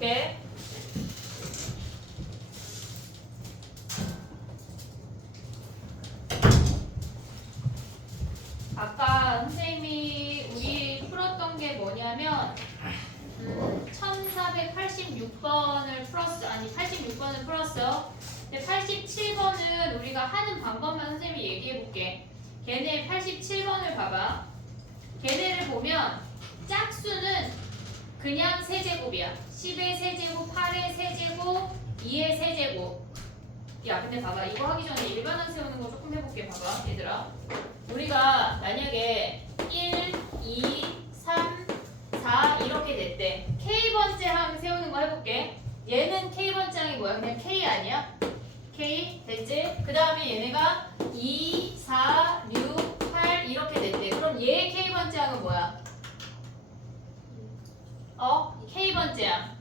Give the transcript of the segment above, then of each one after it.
해볼게. 아까 선생님이 우리 풀었던 게 뭐냐면 1486번을 풀었어. 아니 86번을 풀었어. 근데 87번은 우리가 하는 방법만 선생님이 얘기해 볼게. 걔네 87번을 봐봐. 걔네를 보면 짝수는 그냥 세제곱이야. 10의 세제곱, 8의 세제곱, 2의 세제곱. 야 근데 봐봐. 이거 하기 전에 일반항 세우는 거 조금 해볼게. 봐봐 얘들아. 우리가 만약에 1, 2, 3, 4 이렇게 냈대. K번째 항 세우는 거 해볼게. 얘는 K번째 항이 뭐야? 그냥 K 아니야? K 됐지? 그 다음에 얘네가 2, 4, 6, 8 이렇게 냈대. 그럼 얘의 K번째 항은 뭐야? K번째 항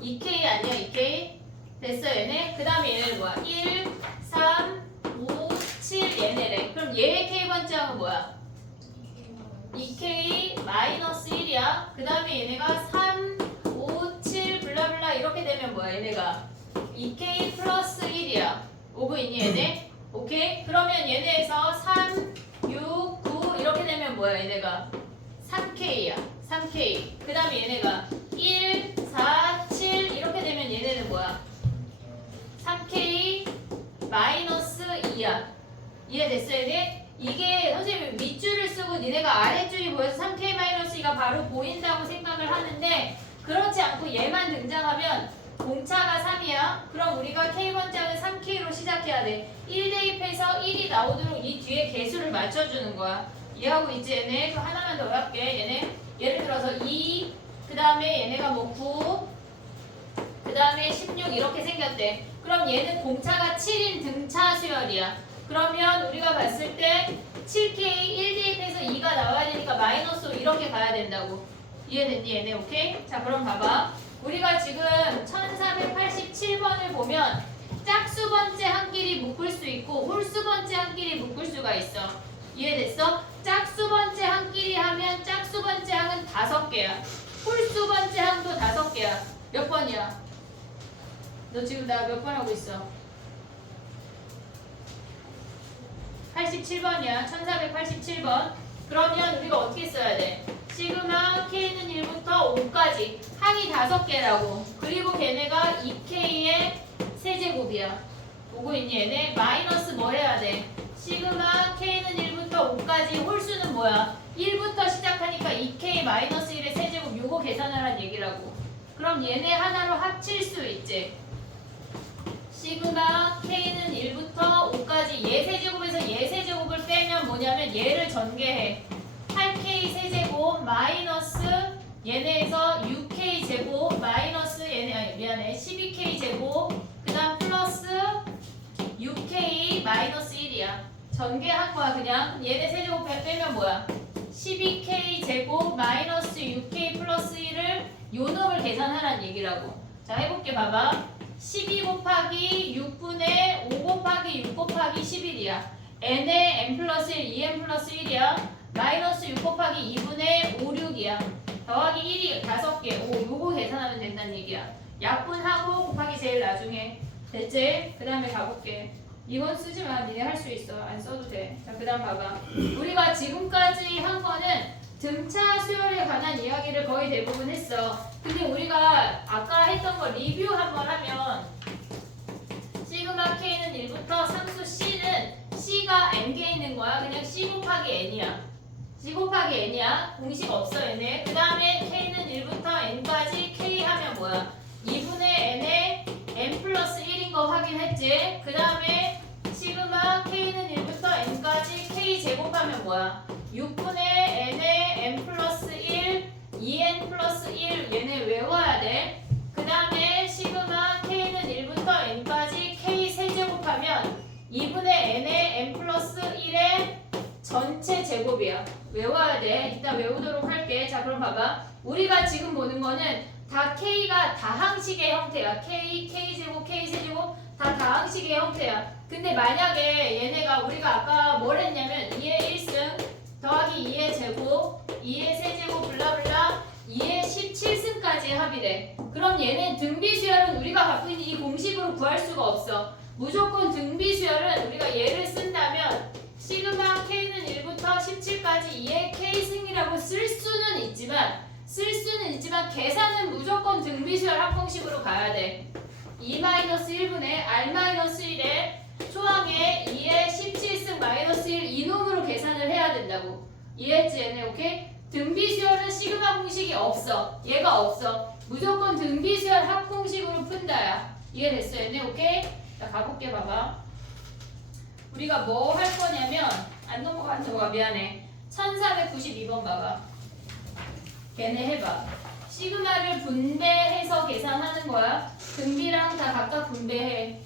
2K 아니야? 2K 됐어 얘네? 그 다음에 얘네는 뭐야? 1, 3, 5, 7 얘네래. 그럼 얘의 K번째 항은 뭐야? 2K 마이너스 1이야. 그 다음에 얘네가 3, 5, 7 블라블라 이렇게 되면 뭐야? 얘네가 2K 플러스 1이야. 오고 있니 얘네? 오케이? 그러면 얘네에서 3, 6, 9 이렇게 되면 뭐야? 얘네가 3K야. 3K. 그 다음에 얘네가 1, 4, 7 이렇게 되면 얘네는 뭐야? 3K 마이너스 2야. 이해됐어 얘네? 이게 선생님이 밑줄을 쓰고 니네가 아랫줄이 보여서 3K-2가 바로 보인다고 생각을 하는데 그렇지 않고 얘만 등장하면 공차가 3이야. 그럼 우리가 K번째는 3K로 시작해야 돼. 1 대입해서 1이 나오도록 이 뒤에 개수를 맞춰주는 거야. 이해하고 있지 얘네? 또 하나만 더 할게. 얘네 예를 들어서 2, 그 다음에 얘네가 뭐 9, 그 다음에 16 이렇게 생겼대. 그럼 얘는 공차가 7인 등차 수열이야. 그러면 우리가 봤을 때 7K 1 대입해서 2가 나와야 되니까 마이너스 5 이렇게 가야 된다고. 이해됐니 얘네? 오케이? 자 그럼 봐봐. 우리가 지금 1487번을 보면 짝수번째 한끼리 묶을 수 있고 홀수번째 한끼리 묶을 수가 있어. 이해됐어? 짝수번째 한끼리 하면 짝수번째 항은 5개야. 홀수번째 항도 5개야. 몇 번이야? 너 지금 나 몇 번 하고 있어? 87번이야. 1487번. 그러면 우리가 어떻게 써야 돼? 시그마 K는 1부터 5까지 항이 5개라고. 그리고 걔네가 2K의 세제곱이야. 보고 있니 얘네? 마이너스 뭐 해야 돼? 시그마 K는 1부터 5까지 홀수는 뭐야? 1부터 시작하니까 2K 마이너스 1의 세제곱 요거 계산하란 얘기라고. 그럼 얘네 하나로 합칠 수 있지. 시그마 K는 1부터 5까지 얘 세제곱에서 얘 세제곱을 빼면 뭐냐면 얘를 전개해. 8K 세제곱 마이너스 얘네에서 6K 제곱 마이너스 얘네 아니 미안해 12K 제곱 그 다음 플러스 6K 마이너스 1이야. 전개한 거야 그냥. 얘네 세제곱 빼면 뭐야? 12K 제곱 마이너스 6K 플러스 1을 요 놈을 계산하란 얘기라고. 자 해볼게 봐봐. 12 곱하기 6분의 5 곱하기 6 곱하기 11이야. n의 n 플러스 1, 2n 플러스 1이야. 마이너스 6 곱하기 2분의 5, 6이야. 더하기 1이 5개. 오, 요거 계산하면 된다는 얘기야. 약분하고 곱하기 제일 나중에. 됐지? 그 다음에 가볼게. 이건 쓰지 마. 니네 할 수 있어. 안 써도 돼. 자, 그 다음 봐봐. 우리가 지금까지 한 거는 등차 수열에 관한 이야기를 거의 대부분 했어. 근데 우리가 아까 했던 거 리뷰 한번 하면 시그마 K는 1부터 상수 C는 C가 N개 있는 거야. 그냥 C 곱하기 N이야. C 곱하기 N이야. 공식 없어 얘네. 그 다음에 K는 1부터 N까지 K 하면 뭐야? 2분의 N에 N 플러스 1인 거 확인했지? 그 다음에 시그마 K는 1부터 N까지 K 제곱하면 뭐야? 6분의 N에 N 플러스 1, 2N 플러스 1 얘네 외워야 돼. 그 다음에 시그마 K는 1부터 N까지 K 세제곱하면 2분의 N에 N 플러스 1의 전체 제곱이야. 외워야 돼. 이따 외우도록 할게. 자 그럼 봐봐. 우리가 지금 보는 거는 다 K가 다항식의 형태야. K, K제곱, K세제곱 다 다항식의 형태야. 근데 만약에 얘네가 우리가 아까 뭘 했냐면 2의 1승 더하기 2의 제곱 2의 세제곱 블라블라 2의 17승까지 합의래. 그럼 그럼 얘는 등비수열은 우리가 갖고 있는 이 공식으로 구할 수가 없어. 무조건 등비수열은 우리가 얘를 쓴다면 시그마 K는 1부터 17까지 2의 K승이라고 쓸 수는 있지만 계산은 무조건 등비수열 합공식으로 가야 돼. 2-1분의 R-1의 초항에 2의 17승 -1 이놈으로 계산을 해야 된다고. 이해했지 얘네? 오케이? 등비수열은 시그마 공식이 없어. 얘가 없어. 무조건 등비수열 합공식으로 푼다야. 이해됐어 얘네? 오케이? 자 가볼게. 봐봐. 우리가 뭐 할 거냐면 안 넘어가 미안해. 1492번 봐봐. 걔네 해봐. 시그마를 분배해서 계산하는 거야. 등비랑 다 각각 분배해.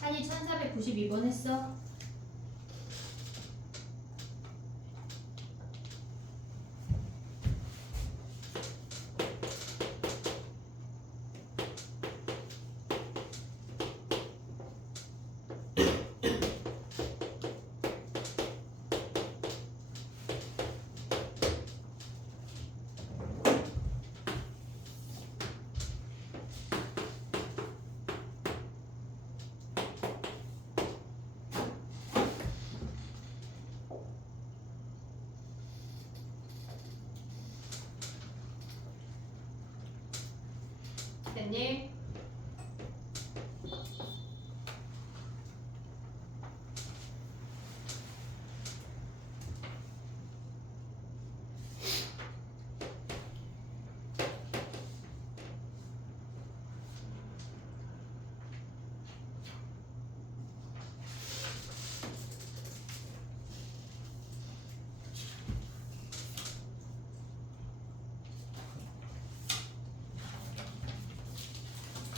한이 1492번 했어? 됐니?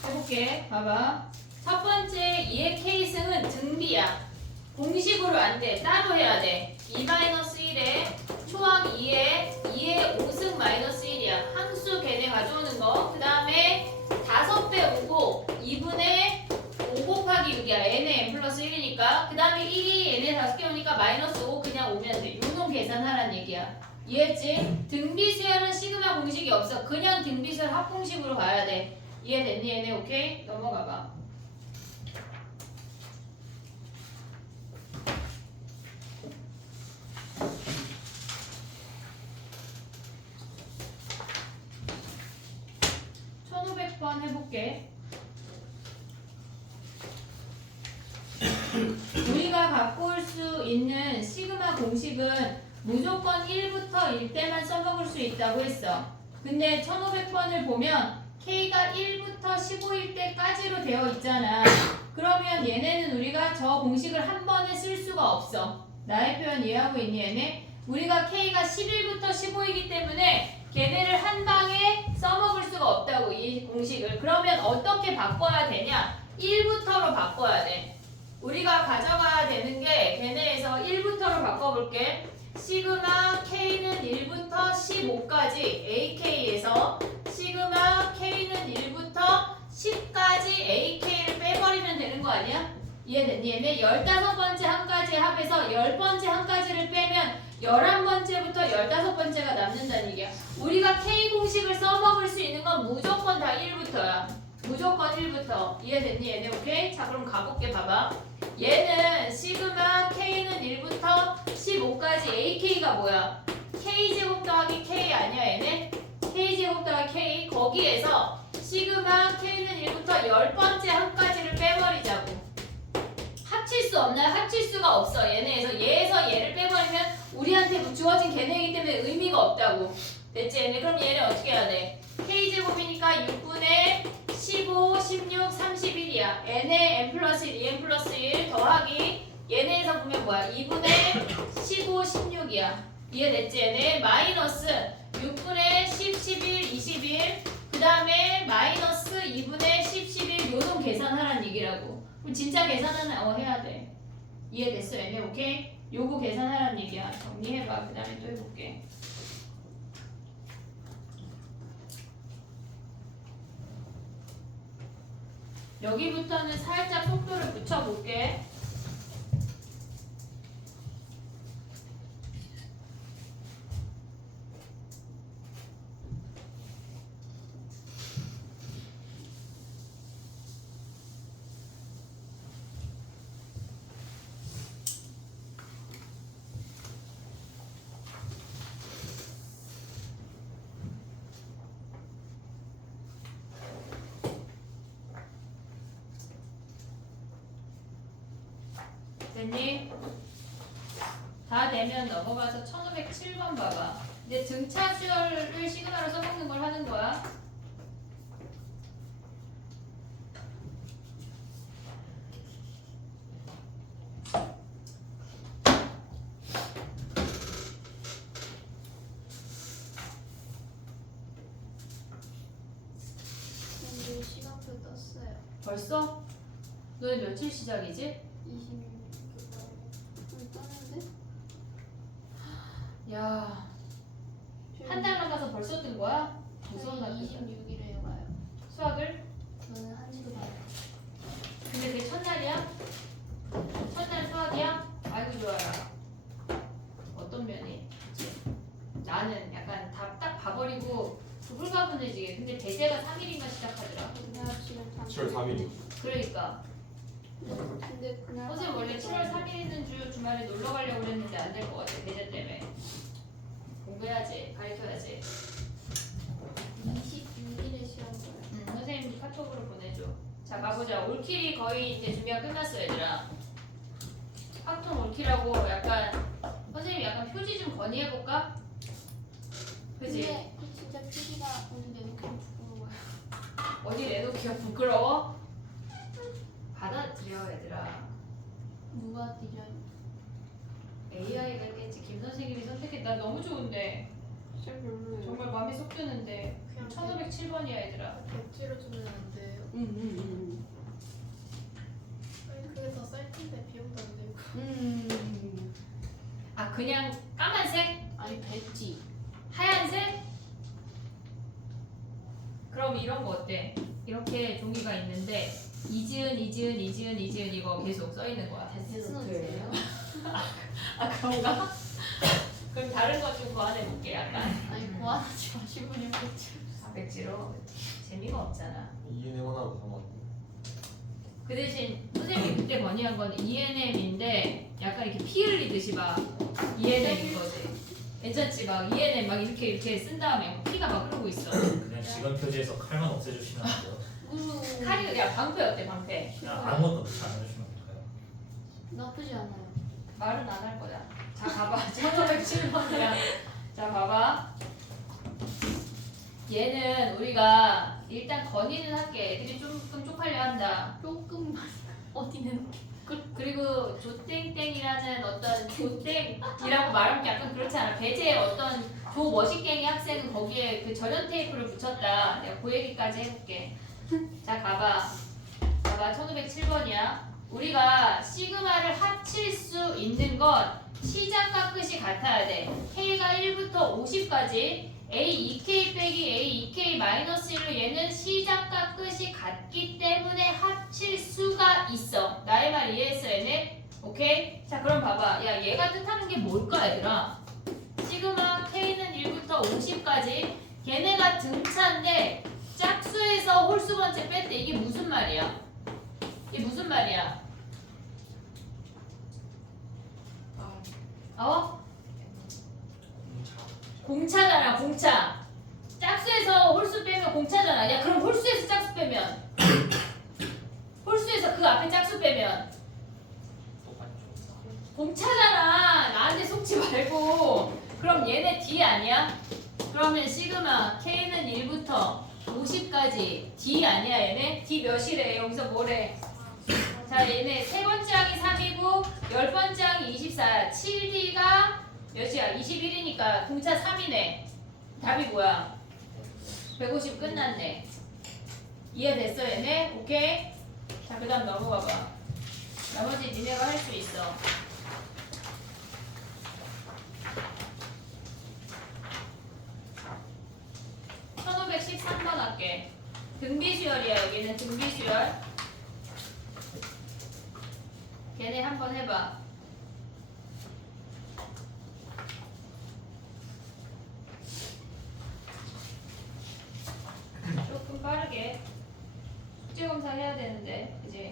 해볼게. 봐봐. 첫 번째 2의 K승은 등비야. 공식으로 안 돼. 따로 해야 돼. 2-1에 초항 2에 5승 -1이야. 항수 걔네 가져오는 거. 그 다음에 5배 오고 2분의 5 곱하기 6이야. n의 n+1이니까. 그 다음에 1이 얘네 5개 오니까 -5 그냥 오면 돼. 요놈 계산하란 얘기야. 이해했지? 등비수열은 시그마 공식이 없어. 그냥 등비수열 합공식으로 가야 돼. 이해됐니 얘네? 오케이? 넘어가봐. 해볼게. 우리가 갖고 올 수 있는 시그마 공식은 무조건 1부터 1대만 써먹을 수 있다고 했어. 근데 1500번을 보면 K가 1부터 15일 때까지로 되어 있잖아. 그러면 얘네는 우리가 저 공식을 한 번에 쓸 수가 없어. 나의 표현 이해하고 있니 얘네? 우리가 K가 11부터 15이기 때문에 걔네를 한 방에 써먹을 수가 없다고 이 공식을. 그러면 어떻게 바꿔야 되냐? 1부터로 바꿔야 돼. 우리가 가져가야 되는 게 걔네에서 1부터로 바꿔볼게. 시그마 K는 1부터 15까지 AK에서 시그마 K는 1부터 10까지 AK를 빼버리면 되는 거 아니야? 이해됐니? 얘네 15번째 한 가지 합해서 10번째 한 가지를 빼면 11번째부터 15번째가 남는다는 얘기야. 우리가 K 공식을 써먹을 수 있는 건 무조건 다 1부터야. 무조건 1부터. 이해됐니? 얘네 오케이? 자 그럼 가볼게. 봐봐. 얘는 시그마 K는 1부터 15까지 AK가 뭐야? K제곱 더하기 K 아니야 얘네? K제곱 더하기 K. 거기에서 시그마 K는 1부터 10번째 한 가지를 빼버리자고. 합칠 수 없나요? 합칠 수가 없어. 얘네에서 얘에서 얘를 빼버리면 우리한테 주어진 걔네이기 때문에 의미가 없다고. 됐지 얘네? 그럼 얘는 어떻게 해야 돼? K제곱이니까 6분의 15, 16, 31이야. n에 n+1, 2n+1 더하기 얘네에서 보면 뭐야? 2분의 15, 16이야. 이해됐지 얘네? 마이너스 6분의 10, 11, 21 그 다음에 마이너스 2분의 10, 11 요놈 계산하라는 얘기라고. 그럼 진짜 계산은 해야 돼. 이해됐어 얘네? 오케이? 요거 계산하라는 얘기야. 정리해봐. 그 다음에 또 해볼게. 여기부터는 살짝 속도를 붙여볼게. 됐니? 다 되면 넘어가서 1507번 봐봐. 이제 등차 수열을 시그마로 써먹는 걸 하는 거야. 근데 시간표 떴어요. 벌써? 너네 며칠 시작이지? 26일 떴는데? 야, 한 달 나가서 벌써 뜬 거야? 무서운 날 뜬다. 26일에 와요. 수학을? 저는 한지도 봐요. 근데 그게 첫날이야? 첫날 수학이야? 아이고 좋아라. 어떤 면이? 그치? 나는 약간 다 딱 봐버리고 홀가분해지게. 근데 대제가 3일인가 시작하더라. 그날 7월 3일이요. 그러니까 근데 그날 선생님 원래 7월 3일 있는 주 주말에 놀러 가려고 그랬는데 안 될 것 같아. 대제 때문에. 공부해야지. 가르쳐야지. 26일에 시험 봐요. 선생님 카톡으로 보내줘. 자 가보자. 올킬이 거의 이제 준비가 끝났어 얘들아. 확통 올킬하고 약간 선생님이 약간 표지 좀 건의해볼까? 그지? 근데 그 진짜 PD가 오늘 내놓고 부끄러워요. 어디 내놓기가 부끄러워? 받아들여 얘들아. 누가 드려요? AI가 있겠지. 김 선생님이 선택해. 나 너무 좋은데. 진짜 별로예요. 정말 마음이 쏙 드는데. 1507번이야 얘들아. 벽지로 주면 안 돼요. 응. 아니 그게 더 쌀 텐데 비용도 안 되고. 아 그냥 까만색? 아니 배지. 하얀색? 그럼 이런 거 어때? 이렇게 종이가 있는데 이지은 이거 계속 써 있는 거야. 데스노트예요? 아 그런가? 그럼 다른 것 좀 고안해 볼게 약간. 아니 고안하지 마시고 그냥 배지. 백지로 재미가 없잖아. ENM하고 상관없고. 그 대신 선생님이 그때 건의한 건 ENM인데 약간 이렇게 피 흘리듯이 막 ENM인 거지. 괜찮지? 막 ENM 막 이렇게 쓴 다음에 피가 막 흐르고 있어. 그냥 지금 표지에서 칼만 없애주시면 안 돼요? 칼이 야 방패 어때 방패? 그냥 아무것도 넣지 않아주시면 될까요? 나쁘지 않아요. 말은 안 할 거야. 자 봐봐 1507번이야. 자 봐봐. 얘는 우리가 일단 건의는 할게. 애들이 조금 쪽팔려 한다. 조금만 어디는 그리고 조땡땡이라는 어떤 조땡이라고 말하면 약간 그렇지 않아. 배제의 어떤 조머시갱이 학생은 거기에 그 절연 테이프를 붙였다. 내가 그 얘기까지 해볼게. 자 가봐. 1507번이야. 우리가 시그마를 합칠 수 있는 건 시작과 끝이 같아야 돼. K가 1부터 50까지 A 2K 빼기 A 2K 마이너스 1로 얘는 시작과 끝이 같기 때문에 합칠 수가 있어. 나의 말 이해했어 얘네? 오케이? 자 그럼 봐봐. 야 얘가 뜻하는 게 뭘까 얘들아? 시그마 K는 1부터 50까지 걔네가 등차인데 짝수에서 홀수 번째 뺐대. 이게 무슨 말이야? 이게 무슨 말이야? 공차잖아 공차. 짝수에서 홀수 빼면 공차잖아. 야 그럼 홀수에서 짝수 빼면 홀수에서 그 앞에 짝수 빼면 공차잖아. 나한테 속지 말고. 그럼 얘네 D 아니야? 그러면 시그마 K는 1부터 50까지 D 아니야 얘네? D 몇이래? 여기서 뭐래? 자 얘네 세 번째 항이 3이고 열 번째 항이 24야. 7D가 몇이야? 21이니까 공차 3이네. 답이 뭐야? 150 끝났네. 이해됐어 얘네? 오케이? 자 그 다음 넘어가봐. 나머지 니네가 할 수 있어. (1513번) 할게. 등비수열이야. 여기는 등비수열. 얘네 한번 해봐. 조금 빠르게 숙제 검사 해야 되는데, 그지?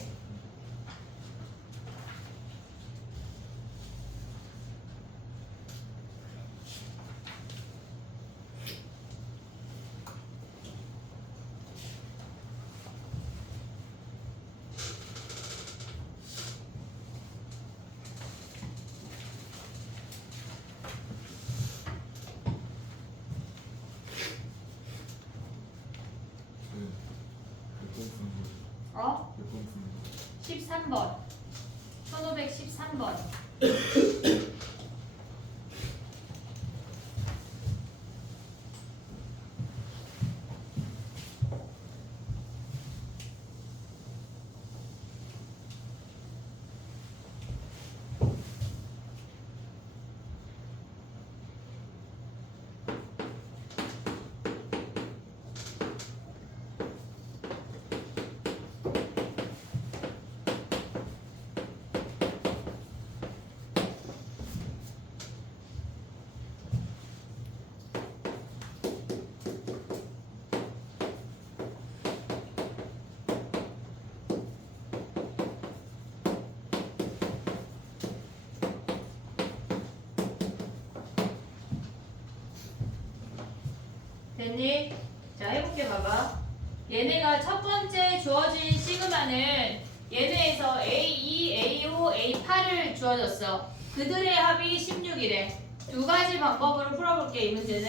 어? 13번. 1513번. 됐니? 자, 해볼게. 봐봐. 얘네가 첫 번째 주어진 시그마는 얘네에서 A2, A5, A8을 주어졌어. 그들의 합이 16이래. 두 가지 방법으로 풀어볼게. 이 문제는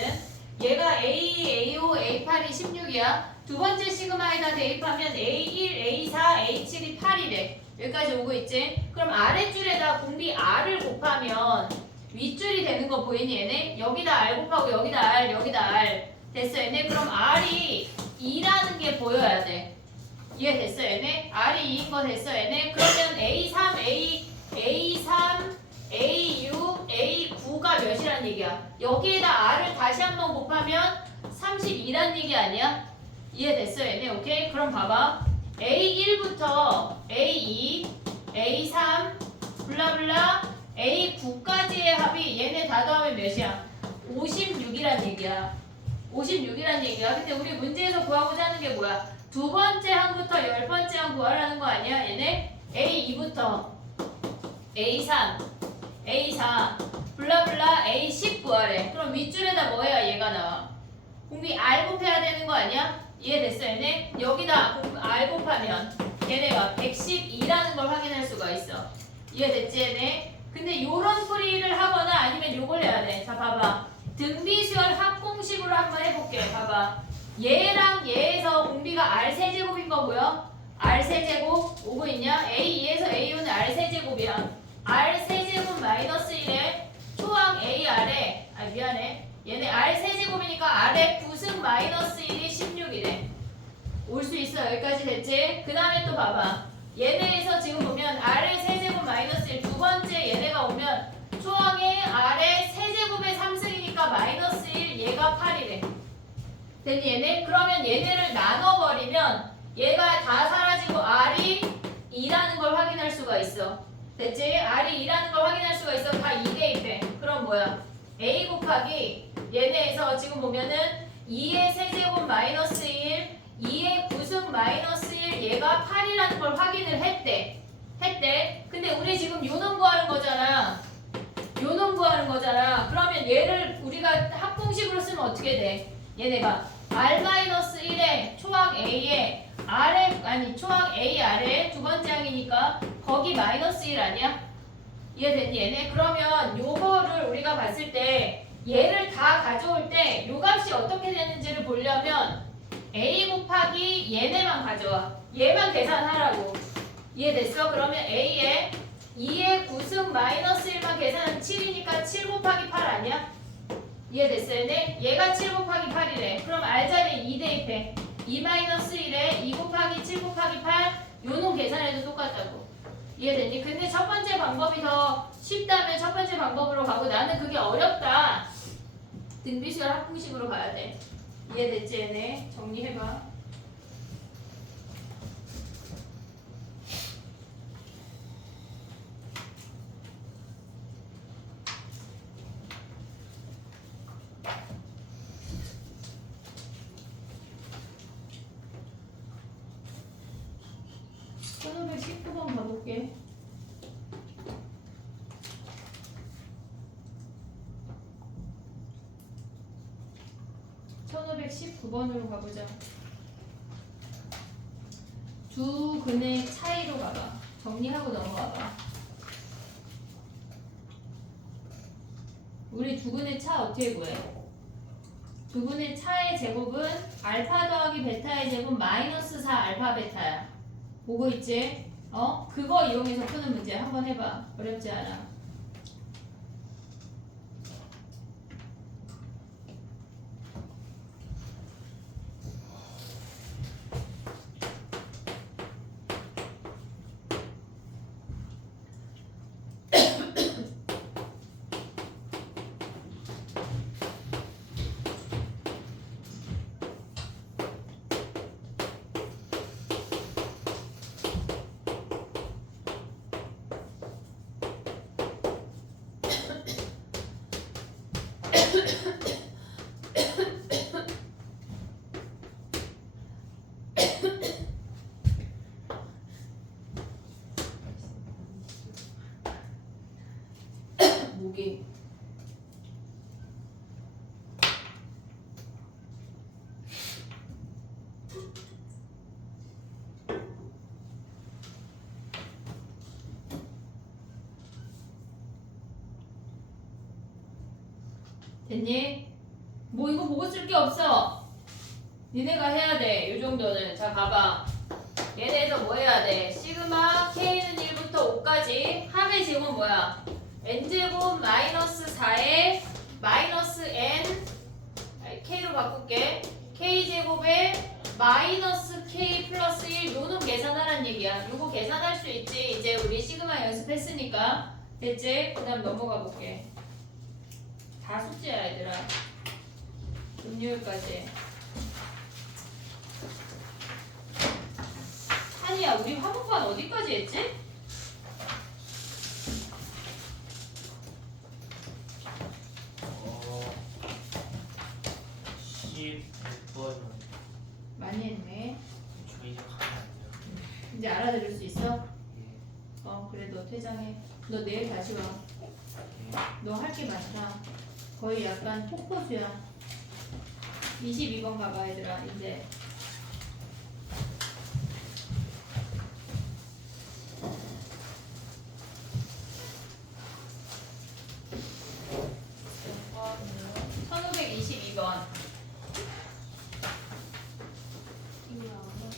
얘가 A2, A5, A8이 16이야. 두 번째 시그마에다 대입하면 A1, A4, A7이 8이래. 여기까지 오고 있지? 그럼 아랫줄에다 공비 R을 곱하면 윗줄이 되는 거 보이니 얘네? 여기다 R 곱하고 여기다 R, 여기다 R. 됐어 얘네? 그럼 R이 2라는 게 보여야 돼. 이해됐어 얘네? R이 2인 거 됐어 얘네? 그러면 A3, A3, A6, A9가 몇이란 얘기야? 여기에다 R을 다시 한번 곱하면 32란 얘기 아니야? 이해됐어 얘네? 오케이? 그럼 봐봐. A1부터 A2, A3, 블라블라 A9까지의 합이 얘네 다 더하면 몇이야? 56이란 얘기야. 56이란 얘기야. 근데 우리 문제에서 구하고자 하는 게 뭐야? 두 번째 항부터 10번째 항 구하라는 거 아니야? 얘네 A2부터 A3, A4, 블라블라 A10 구하래. 그럼 윗줄에다 뭐 해야 얘가 나와? 공비 R 곱해야 되는 거 아니야? 이해됐어 얘네? 여기다 R 곱하면 얘네가 112라는 걸 확인할 수가 있어. 이해됐지 얘네? 근데 요런 풀이를 하거나 아니면 요걸 해야 돼. 자 봐봐. 등비수열 합공식으로 한번 해볼게. 봐봐. 얘랑 얘에서 공비가 R 세제곱인 거 보여? R 세제곱 오고 있냐? A2에서 A5는 R 세제곱이야. R 세제곱 마이너스 1에 초항 AR에 미안해. 얘네 R 세제곱이니까 R의 부승 마이너스 1이 16이래. 올 수 있어. 여기까지 됐지? 그 다음에 또 봐봐. 얘네에서 지금 보면 R의 세제곱 마이너스 1 두 번째 얘네가 오면 초항의 R의 세제곱의 3승이니까 마이너스 1 얘가 8이래. 됐니 얘네? 그러면 얘네를 나눠버리면 얘가 다 사라지고 R이 2라는 걸 확인할 수가 있어. 됐지? R이 2라는 걸 확인할 수가 있어. 다 2대입해. 그럼 뭐야? A 곱하기 얘네에서 지금 보면은 2의 세제곱 마이너스 1 2의 구승 마이너스 1 얘가 8이라는 걸 확인을 했대. 근데 우리 지금 요놈 구하는 거잖아. 요놈 구하는 거잖아. 그러면 얘를 우리가 합공식으로 쓰면 어떻게 돼? 얘네가 R-1에 초항 A에 초항 A 아래 두 번째 항이니까 거기 마이너스 1 아니야? 이해됐니 얘네? 그러면 요거를 우리가 봤을 때 얘를 다 가져올 때 요 값이 어떻게 되는지를 보려면 A 곱하기 얘네만 가져와. 얘만 계산하라고. 이해됐어? 그러면 A에 2의 구승 마이너스 1만 계산하면 7이니까 7 곱하기 8 아니야? 이해됐어 얘네? 얘가 7 곱하기 8이래. 그럼 R 자리에 2 대입해. 2 마이너스 1에 2 곱하기 7 곱하기 8 요놈 계산해도 똑같다고. 이해됐니? 근데 첫 번째 방법이 더 쉽다면 첫 번째 방법으로 가고 나는 그게 어렵다. 등비수열 합공식으로 가야 돼. 이해됐지 얘네? 정리해봐. 가볼게. (1519번으로) 가보자. 두 근의 차이로 가봐. 정리하고 넘어가봐. 우리 두 근의 차 어떻게 구해? 두 근의 차의 제곱은 알파 더하기 베타의 제곱 마이너스 4 알파 베타야. 보고 있지? 그거 이용해서 푸는 문제 한번 해봐. 어렵지 않아. 목이 됐니? 뭐 이거 보고 쓸 게 없어. 니네가 해야 돼. 이 정도는. 자 봐봐. 얘네에서 뭐 해야 돼? 시그마 k는 1부터 5까지 합의 제곱은 뭐야? n제곱 마이너스 4에 마이너스 n k로 바꿀게. k제곱에 마이너스 k 플러스 1 요놈 계산하란 얘기야. 요거 계산할 수 있지. 이제 우리 시그마 연습했으니까. 됐지? 그 다음 넘어가 볼게. 다 숙제야 얘들아. 금요일까지. 한이야 우리 화목반 어디까지 했지? 어, 11번 많이 했네. 저 이제 가면 안 돼요. 이제 알아들을 수 있어? 예. 그래 너 퇴장해. 너 내일 다시 와. 너 할 게 많다. 거의 약간 폭포수야. 22번 가봐 얘들아 이제. 이거 1522번. 나오네.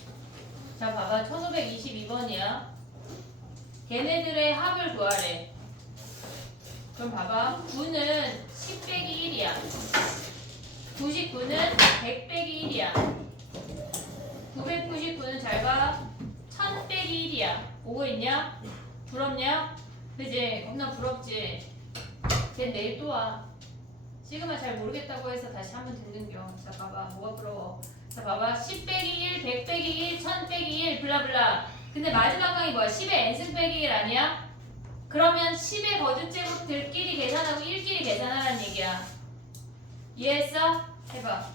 자 봐봐 1522번이야. 걔네들의 합을 구하래. 그럼 봐봐 9는 10 빼기 1이야 99는 100 빼기 1이야 999는 잘봐 1000 빼기 1이야 오고 있냐? 부럽냐? 그지? 겁나 부럽지? 쟤 내일 또 와. 시그마 잘 모르겠다고 해서 다시 한번 듣는겨. 자 봐봐 뭐가 부러워. 자 봐봐 10 빼기 1, 100 빼기 1, 1000 빼기 1 블라블라. 근데 마지막 강이 뭐야? 10의 n승 빼기 1 아니야? 그러면 10의 거듭제곱들끼리 계산하고 1끼리 계산하라는 얘기야. 이해했어? 해봐.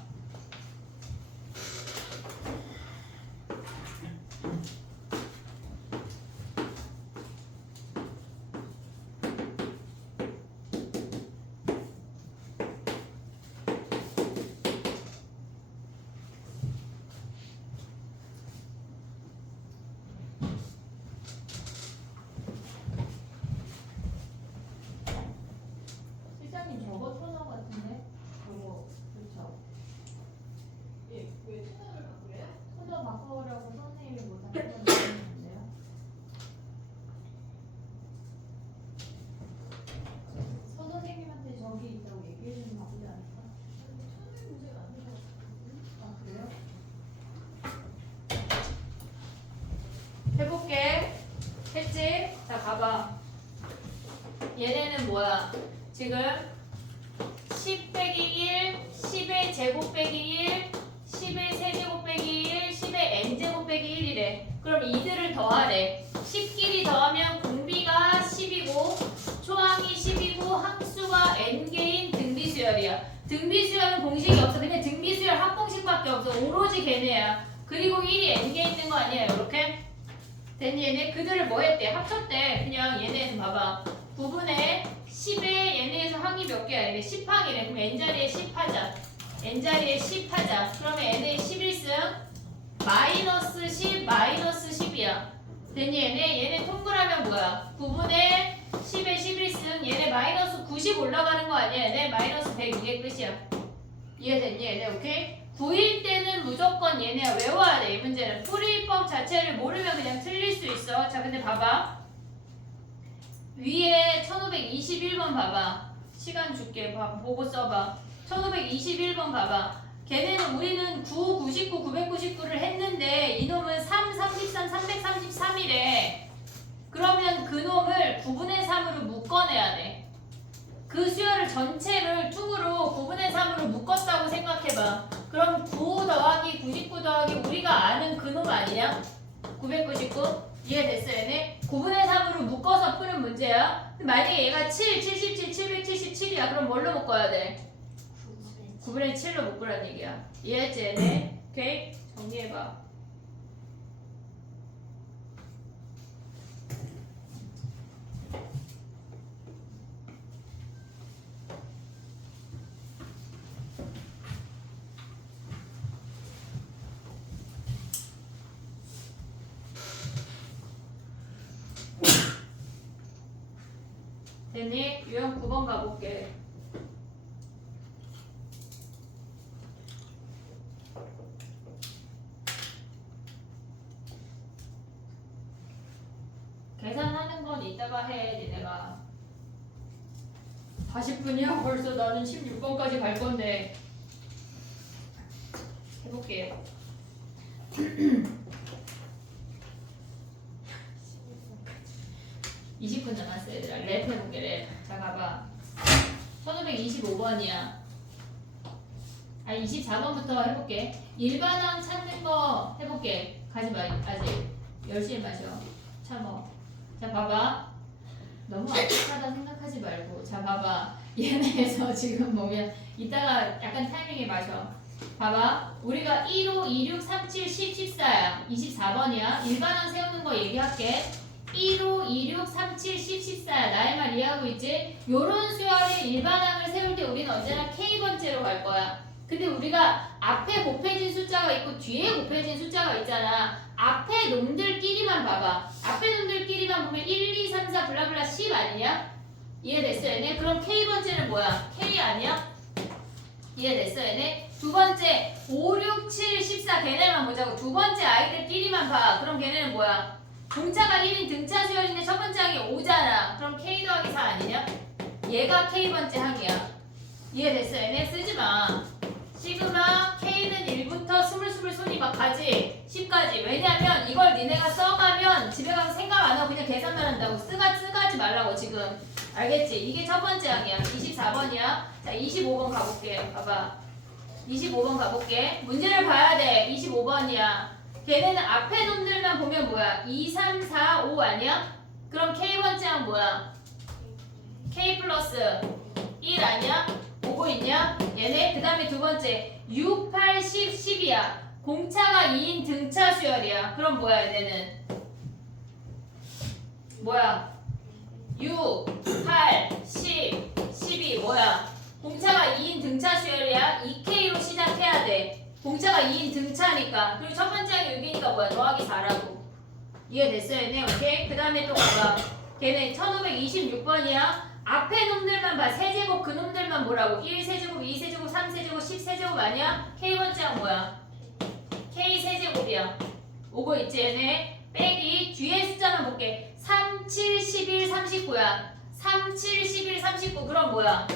실장님 저거 토너 같은데? 저거 그렇죠? 예, 왜 토너를 바꾸래요? 토너 바꿔오라고 선생님이 뭐 답변했는데요? 선 선생님한테 저기 있다고 얘기해주면 바꾸지 않을까? 토너의 문제가 아닌 것 같은데. 아 그래요? 해볼게. 했지? 자 봐봐. 얘네는 뭐야? 지금 10 빼기 1, 10의 제곱 빼기 1, 10의 세제곱 빼기 1, 10의 n제곱 빼기 1이래. 그럼 이들을 더하래. 10끼리 더하면 공비가 10이고 초항이 10이고 항수가 n개인 등비수열이야. 등비수열은 공식이 없어. 그냥 등비수열 합공식밖에 없어. 오로지 걔네야. 그리고 1이 n개 있는 거 아니야 이렇게? 됐니? 얘네 그들을 뭐 했대? 합쳤대. 그냥 얘네에서 봐봐. 9분의 10에 얘네에서 항이 몇 개야? 얘네 10항이래. 그럼 n자리에 10 하자. n자리에 10 하자. 그러면 n의 11승 마이너스 10 마이너스 10이야. 됐니? 얘네 통분하면 뭐야? 9분의 10에 11승 얘네 마이너스 90 올라가는 거 아니야? 얘네 마이너스 106의 끝이야. 이해됐니? 얘네 오케이? 9일 때는 무조건 얘네야 외워야 돼. 이 문제는 풀이법 자체를 모르면 그냥 틀릴 수 있어. 자 근데 봐봐. 위에 1521번 봐봐. 시간 줄게. 보고 써봐. 1521번 봐봐. 걔네는 우리는 9, 99, 999를 했는데 이놈은 3, 33, 333이래. 그러면 그놈을 9분의 3으로 묶어내야 돼. 그 수열을 전체를 퉁으로 9분의 3으로 묶었다고 생각해봐. 그럼 9 더하기 99 더하기 우리가 아는 그놈 아니냐? 999? 이해됐어 얘네? 9분의 3으로 묶어서 푸는 문제야. 만약에 얘가 7, 77, 777이야. 그럼 뭘로 묶어야 돼? 9분의 7로 묶으란 얘기야. 이해했지 얘네? 오케이? 정리해봐. 됐니? 유형 9번 가볼게. 계산하는 건 이따가 해, 니네가. 40분이야? 벌써 나는 16번까지 갈 건데. 해볼게요. 20분 남았어 얘들아. 랩 해볼게 랩. 자 가봐. 1525번이야. 24번부터 해볼게. 일반항 찾는 거 해볼게. 가지마 아직. 10시에 마셔. 참어. 자 봐봐. 너무 아득하다 생각하지 말고. 자 봐봐. 얘네에서 지금 보면 이따가 약간 타이밍에 마셔. 봐봐. 우리가 1, 5, 2, 6, 3, 7, 10, 14야. 24번이야. 일반항 세우는 거 얘기할게. 1, 5, 2, 6, 3, 7, 10, 14야. 나의 말 이해하고 있지? 요런 수열의 일반항을 세울 때 우리는 언제나 K번째로 갈 거야. 근데 우리가 앞에 곱해진 숫자가 있고 뒤에 곱해진 숫자가 있잖아. 앞에 놈들끼리만 봐봐. 앞에 놈들끼리만 보면 1, 2, 3, 4 블라블라 10 아니냐? 이해됐어 얘네? 그럼 K번째는 뭐야? K 아니야? 이해됐어 얘네? 두 번째 5, 6, 7, 14 걔네만 보자고. 두 번째 아이들끼리만 봐. 그럼 걔네는 뭐야? 공차가 1인 등차 수열인데 첫 번째 항이 5잖아. 그럼 K 더하기 4 아니냐? 얘가 K번째 항이야. 이해됐어? 얘네 쓰지마. 시그마 K는 1부터 스물스물 손이 막 가지 10까지. 왜냐면 이걸 니네가 써가면 집에 가서 생각 안 하고 그냥 계산만 한다고. 쓰가지 말라고 지금. 알겠지? 이게 첫 번째 항이야. 24번이야. 자 25번 가볼게. 봐봐. 25번 가볼게. 문제를 봐야 돼. 25번이야. 걔네는 앞에 놈들만 보면 뭐야? 2, 3, 4, 5 아니야? 그럼 K번째 항 뭐야? K 플러스 1 아니야? 보고 있냐? 얘네 그 다음에 두 번째 6, 8, 10, 10이야. 공차가 2인 등차 수열이야. 그럼 뭐야 얘네는? 뭐야? 6, 8, 10, 12 뭐야? 공차가 2인 등차 수열이야. 2K로 시작해야 돼. 공차가 2인 등차니까. 그리고 첫 번째 항이 6이니까 뭐야? 더하기 4라고. 이해됐어 얘네? 오케이? 그 다음에 또 봐봐. 걔네 1526번이야. 앞에 놈들만 봐. 세제곱 그 놈들만 뭐라고? 1세제곱, 2세제곱, 3세제곱, 10세제곱 아니야? K번째 항 뭐야? K세제곱이야. 오고 있지 얘네? 빼기 뒤에 숫자만 볼게. 3, 7, 11, 39야. 3, 7, 11, 39 그럼 뭐야?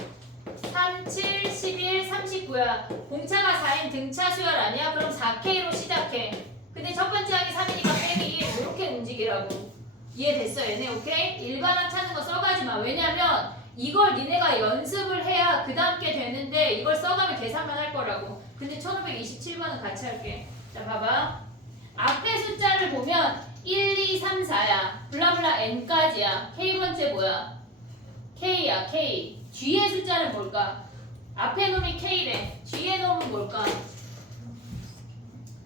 3, 7, 11, 39야. 공차가 4인 등차 수열 아니야? 그럼 4K로 시작해. 근데 첫 번째 항이 3이니까 빼기 이렇게 움직이라고. 이해됐어 얘네? 오케이? 일반항 찾는 거 써가지마. 왜냐면 이걸 니네가 연습을 해야 그 다음 게 되는데 이걸 써가면 계산만 할 거라고. 근데 1527번은 같이 할게. 자 봐봐. 앞에 숫자를 보면 1, 2, 3, 4야. 블라블라 n까지야. K번째 뭐야? K야 K. 뒤에 숫자는 뭘까? 앞에 놈이 K래. 뒤에 놈은 뭘까?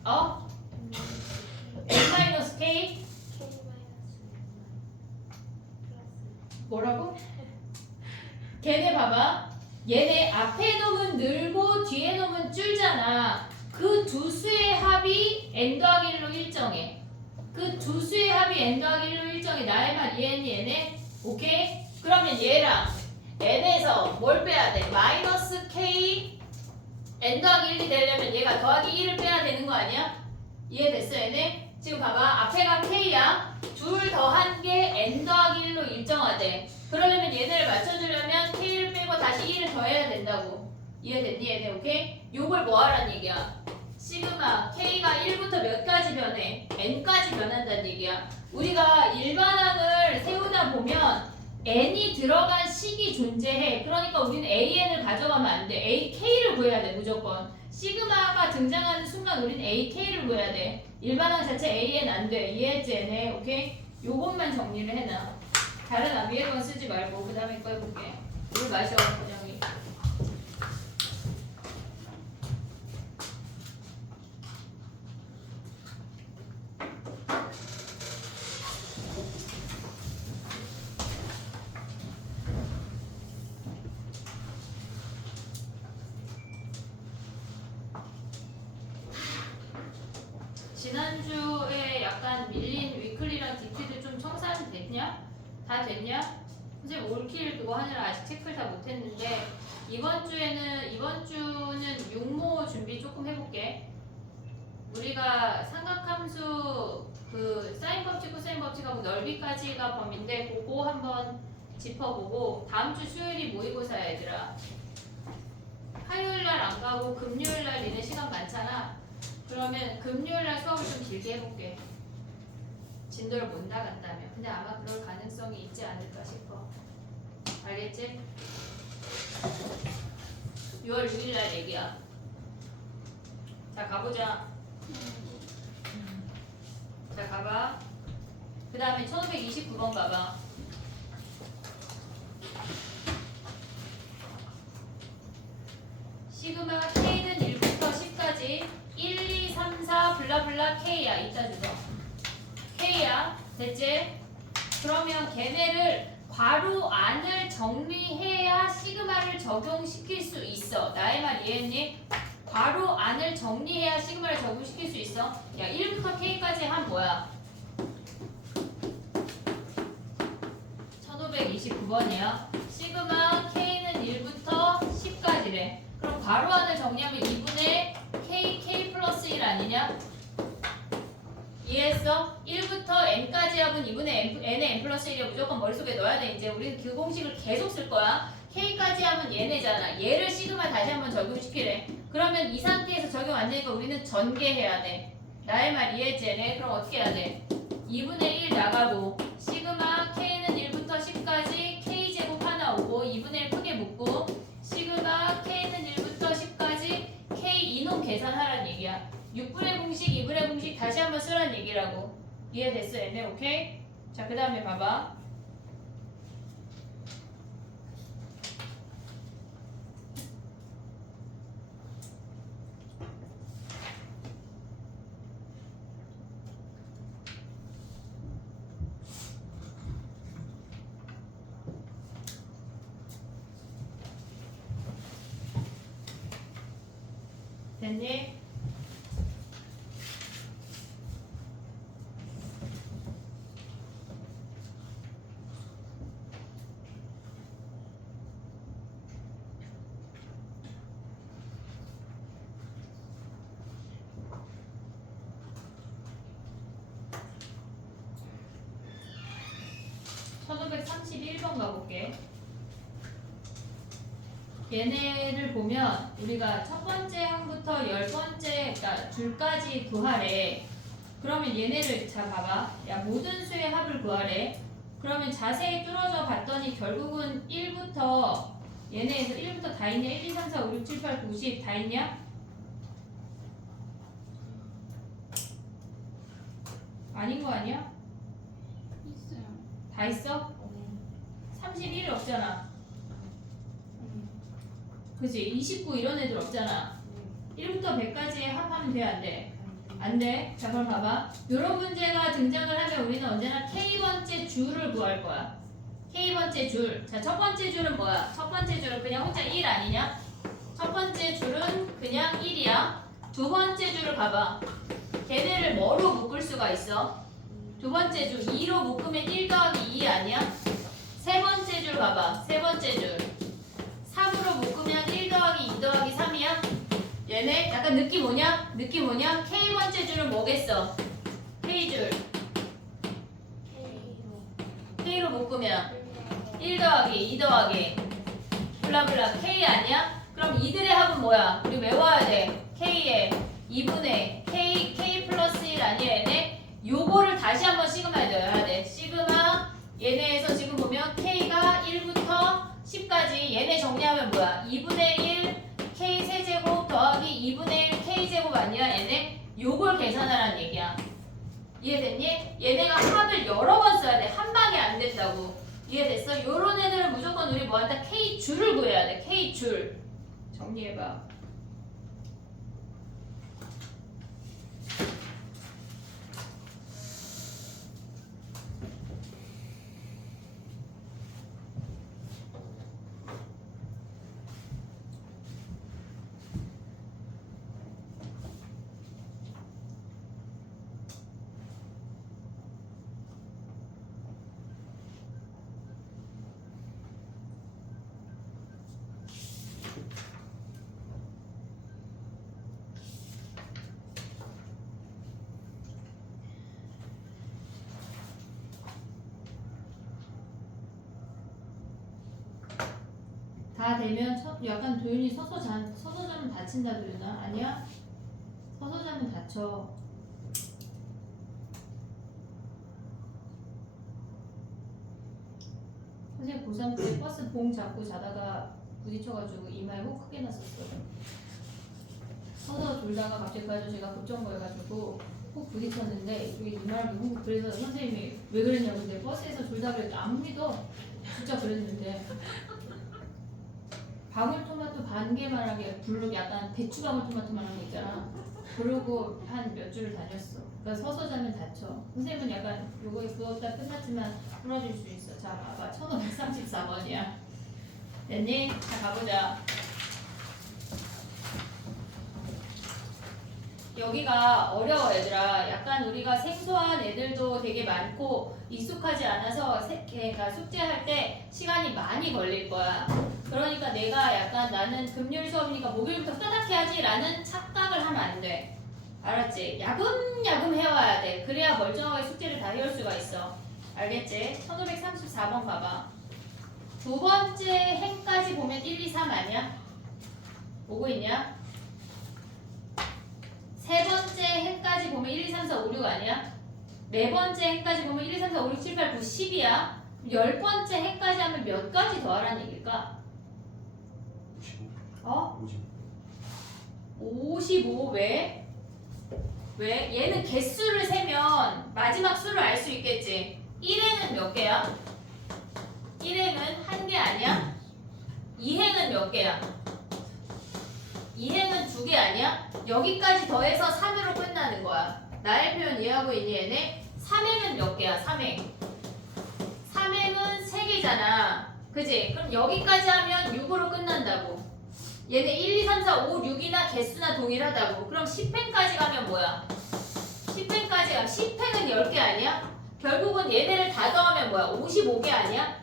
어? n-K? 봐봐. 얘네 앞에 놈은 늘고 뒤에 놈은 줄잖아. 그 두 수의 합이 n 더하기 1로 일정해. 그 두 수의 합이 n 더하기 1로 일정해. 나의 말 이해했니 얘네? 오케이? 그러면 얘랑 n에서 뭘 빼야 돼? 마이너스 k n 더하기 1이 되려면 얘가 더하기 1을 빼야 되는 거 아니야? 이해됐어 얘네? 지금 봐봐. 앞에가 k야. 둘 더한 게 n 더하기 1로 일정하대. 그러려면 얘네를 맞춰주려면 k를 빼고 다시 1을 더해야 된다고. 이해됐니 얘네? 오케이? 요걸 뭐 하란 얘기야? 시그마 k가 1부터 몇 가지 변해? n까지 변한다는 얘기야. 우리가 일반항을 세우다 보면 n이 들어간 식이 존재해. 그러니까 우리는 an을 가져가면 안 돼. ak를 구해야 돼 무조건. 시그마가 등장하는 순간 우리는 ak를 구해야 돼. 일반항 자체 an 안 돼. 이해했지 얘네? 오케이? 요것만 정리를 해놔. 다른 위에 건 쓰지 말고 그 다음에 거 해볼게. 물 마셔 권영이. 지난주에 약간 밀린 위클리랑 디티드 좀 청산 됐냐? 다 됐냐? 선생님 올킬 그거 하느라 아직 체크를 다 못했는데 이번 주는 육모 준비 조금 해볼게. 우리가 삼각함수 그 사인 법칙, 코사인 법칙하고 넓이까지가 범위인데 그거 한번 짚어보고 다음 주 수요일이 모의고사야 얘들아. 화요일날 안 가고 금요일날 니네 시간 많잖아. 그러면 금요일날 수업을 좀 길게 해볼게. 진도를 못 나간다며. 근데 아마 그럴 가능성이 있지 않을까 싶어. 알겠지? 6월 6일날 얘기야. 자 가보자. 자 가봐. 그 다음에 1529번 가봐. 시그마 K는 1부터 10까지 1, 2, 3, 4 블라블라 K야. 이따 주소. K야. 됐지? 그러면 걔네를 괄호 안을 정리해야 시그마를 적용시킬 수 있어. 나의 말 이해했니? 괄호 안을 정리해야 시그마를 적용시킬 수 있어. 야 1부터 K까지 한 뭐야? 1529번이야. 시그마 K는 1부터 10까지래. 그럼 괄호 안을 정리하면 2분의 K 플러스 1 아니냐? 이해했어? 1부터 n까지 합은 2분의 n의 n 플러스 1이 무조건 머릿속에 넣어야 돼. 이제 우리는 그 공식을 계속 쓸 거야. k까지 하면 얘네잖아. 얘를 시그마 다시 한번 적용시키래. 그러면 이 상태에서 적용 안 되니까 우리는 전개해야 돼. 나의 말 이해했지 얘네? 그럼 어떻게 해야 돼? 2분의 1 나가고 시그마 k는 1부터 10까지 k제곱 하나 오고 2분의 1 크게 묶고 시그마 k는 1부터 10까지 k 이놈 계산하란 얘기야. 6분의 공식, 2분의 공식 다시 한번 쓰란 얘기라고. 이해됐어 얘네? 오케이? 자 그 다음에 봐봐. 됐니? 가볼게. 얘네를 보면 우리가 첫 번째 항부터 10번째 그러니까 줄까지 구하래. 그러면 얘네를 자 봐봐. 야 모든 수의 합을 구하래. 그러면 자세히 뚫어져 봤더니 결국은 1부터 얘네에서 1부터 다 있냐? 1, 2, 3, 4, 5, 6, 7, 8, 9, 10 다 있냐? 아닌 거 아니야? 있어요. 다 있어? 31이 없잖아. 그치? 29 이런 애들 없잖아. 1부터 100까지 합하면 돼? 안 돼? 안 돼? 자 그럼 봐봐. 이런 문제가 등장을 하면 우리는 언제나 K번째 주를 구할 거야. K번째 줄. 자, 첫 번째 줄은 뭐야? 첫 번째 줄은 그냥 혼자 1 아니냐? 첫 번째 줄은 그냥 1이야. 두 번째 줄을 봐봐. 걔네를 뭐로 묶을 수가 있어? 두 번째 줄 2로 묶으면 1 더하기 2 아니야? 세 번째 줄 봐봐. 세 번째 줄 3으로 묶으면 1 더하기 2 더하기 3이야? 얘네 약간 느낌 오냐? 느낌 오냐? K번째 줄은 뭐겠어? K줄 K로 묶으면 1 더하기 2 더하기 블라블라 K 아니야? 그럼 이들의 합은 뭐야? 우리 외워야 돼. K의 2분의 K 플러스 1 아니야 얘네? 요거를 다시 한번 시그마에 넣어야 돼. 시그마 얘네에서 지금 보면 K가 1부터 10까지 얘네 정리하면 뭐야? 2분의 1 K 세제곱 더하기 2분의 1 K 제곱 아니야 얘네? 요걸 계산하라는 얘기야. 이해됐니? 얘네가 합을 여러 번 써야 돼. 한 방에 안 된다고. 이해됐어? 요런 애들은 무조건 우리 뭐 한다? K 줄을 구해야 돼. K 줄. 정리해봐. 다 되면 약간 도윤이 서서 자면 다친다 도윤아. 아니야? 서서 자면 다쳐. 선생님 고3 때 버스 봉 잡고 자다가 부딪혀가지고 이마에 혹 크게 났었어. 서서 졸다가 갑자기 그 아저씨가 급정거해가지고 혹 부딪혔는데 이쪽에 이마를 혹 그래서 선생님이 왜 그랬냐고. 근데 버스에서 졸다 그랬더니 안 믿어. 진짜 그랬는데. 방울토마토 반개만하게 부르고 약간 배추 방울토마토만한 거 있잖아. 그러고 한 몇 주를 다녔어. 그러니까 서서 자면 다쳐. 선생님은 약간 요거에 그거 다 끝났지만 풀어줄 수 있어. 자 봐봐. 1534번이야. 됐니? 자 가보자. 여기가 어려워 얘들아. 약간 우리가 생소한 애들도 되게 많고 익숙하지 않아서 그러니까 숙제할 때 시간이 많이 걸릴 거야. 그러니까 내가 약간 나는 금요일 수업이니까 목요일부터 따닥 해야지 라는 착각을 하면 안 돼. 알았지? 야금야금 해와야 돼. 그래야 멀쩡하게 숙제를 다 해올 수가 있어. 알겠지? 1534번 봐봐. 두 번째 행까지 보면 1, 2, 3 아니야? 오고 있냐? 세 번째 행까지 보면 1, 2, 3, 4, 5, 6 아니야? 네 번째 행까지 보면 1, 2, 3, 4, 5, 6, 7, 8, 9, 10이야. 열 번째 행까지 하면 몇 가지 더하라는 얘기일까? 55 왜? 왜? 얘는 개수를 세면 마지막 수를 알 수 있겠지. 1행은 몇 개야? 1행은 한 개 아니야? 2행은 몇 개야? 2행은 2개 아니야? 여기까지 더해서 3으로 끝나는 거야. 나의 표현 이해하고 있니 얘네? 3행은 몇 개야? 3행 3행은 3개잖아. 그지? 그럼 여기까지 하면 6으로 끝난다고. 얘네 1, 2, 3, 4, 5, 6이나 개수나 동일하다고. 그럼 10행까지 가면 뭐야? 10행까지 가면 10행은 10개 아니야? 결국은 얘네를 다 더하면 뭐야? 55개 아니야?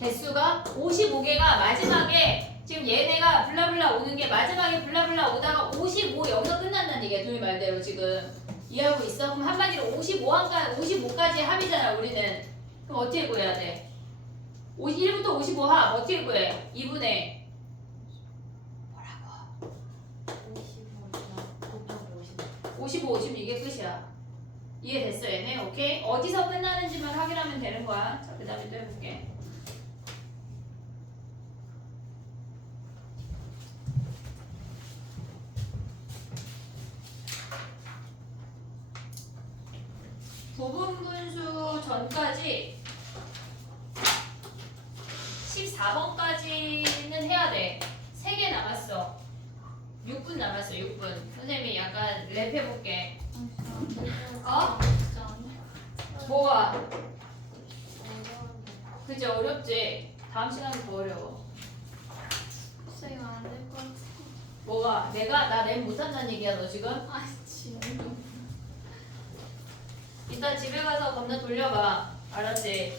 개수가 55개가 마지막에 지금 얘네가 블라블라 오는 게 마지막에 블라블라 오다가 55 여기서 끝난다는 얘기야. 도희 말대로 지금 이해하고 있어? 그럼 한마디로 55까지 합이잖아 우리는. 그럼 어떻게 구해야 돼? 1부터 55 합 어떻게 구해? 2분의 55, 50 이게 끝이야. 이해됐어 얘네? 오케이? 어디서 끝나는지만 확인하면 되는 거야. 자, 그 다음에 또 해볼게. 부분분수 전까지 14번까지는 해야 돼. 3개 남았어. 6분 남았어. 6분. 선생님이 약간 랩 해볼게. 어? 뭐가? 그치 어렵지? 다음 시간에 더 어려워. 진짜 이거 안될 것 같아. 뭐가? 내가 나 랩 못한다는 얘기야 너 지금? 아 진짜. 이따 집에 가서 겁나 돌려봐. 알았지?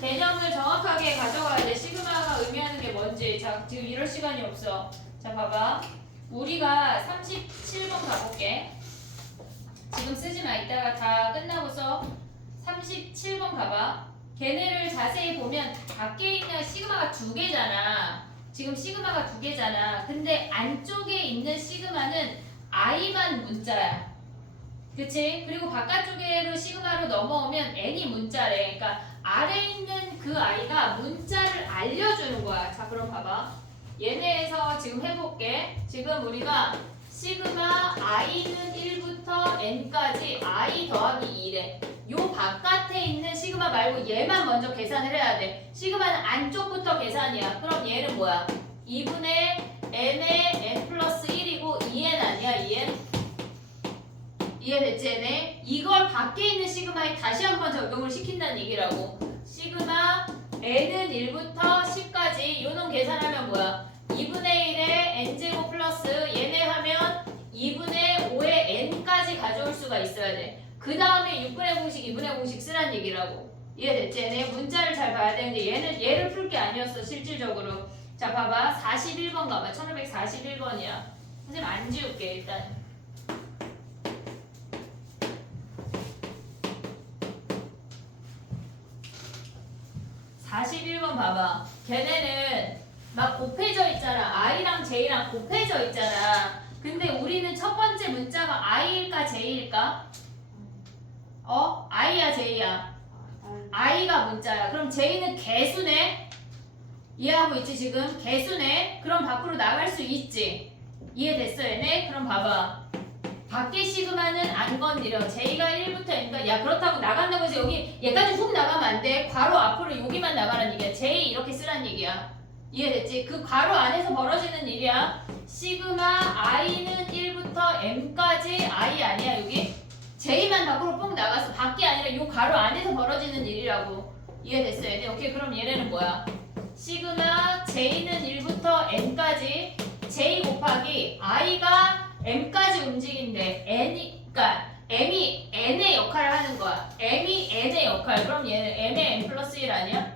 개념을 정확하게 가져가야 돼. 시그마가 의미하는 게 뭔지. 자, 지금 이럴 시간이 없어. 자, 봐봐. 우리가 37번 가볼게. 지금 쓰지 마. 이따가 다 끝나고서 37번 가봐. 걔네를 자세히 보면 밖에 있는 시그마가 두 개잖아. 지금 시그마가 두 개잖아. 근데 안쪽에 있는 시그마는 I만 문자야. 그치? 그리고 바깥쪽으로 시그마로 넘어오면 N이 문자래. 그러니까 아래에 있는 그 I가 문자를 알려주는 거야. 자, 그럼 봐봐. 얘네에서 지금 해볼게. 지금 우리가 시그마 I는 1부터 N까지 I 더하기 2래. 요 바깥에 있는 시그마 말고 얘만 먼저 계산을 해야 돼. 시그마는 안쪽부터 계산이야. 그럼 얘는 뭐야? 2분의 N의 N 플러스 1이고 2N 아니야? 2N? 이해됐지 얘네? 이걸 밖에 있는 시그마에 다시 한번 적용을 시킨다는 얘기라고. 시그마 n은 1부터 10까지 요놈 계산하면 뭐야? 2분의 1의 n제곱 플러스 얘네 하면 2분의 5의 n까지 가져올 수가 있어야 돼. 그 다음에 6분의 공식, 2분의 공식 쓰란 얘기라고. 이해됐지 얘네? 문자를 잘 봐야 되는데 얘는 얘를 풀 게 아니었어 실질적으로. 자 봐봐 41번 가봐. 1541번이야. 선생님 안 지울게 일단. 41번 봐봐. 걔네는 막 곱해져 있잖아. I랑 J랑 곱해져 있잖아. 근데 우리는 첫 번째 문자가 I일까 J일까? I야 J야? I가 문자야. 그럼 J는 개수네? 이해하고 있지 지금? 개수네? 그럼 밖으로 나갈 수 있지? 이해됐어 얘네? 그럼 봐봐. 밖에 시그마는 안 건드려. J가 1부터 N까지. 야 그렇다고 나간다고 해서 여기 얘까지 훅 나가면 안 돼. 괄호 앞으로 여기만 나가라는 얘기야. J 이렇게 쓰라는 얘기야. 이해됐지? 그 괄호 안에서 벌어지는 일이야. 시그마 I는 1부터 M까지 I 아니야 여기? J만 밖으로 뽕 나가서 밖이 아니라 요 괄호 안에서 벌어지는 일이라고. 이해됐어 얘네? 오케이 그럼 얘네는 뭐야? 시그마 J는 1부터 N까지 J 곱하기 I가 M까지 움직인대. 그러니까 M이 N의 역할을 하는 거야. M이 N의 역할. 그럼 얘는 M의 N 플러스 1 아니야?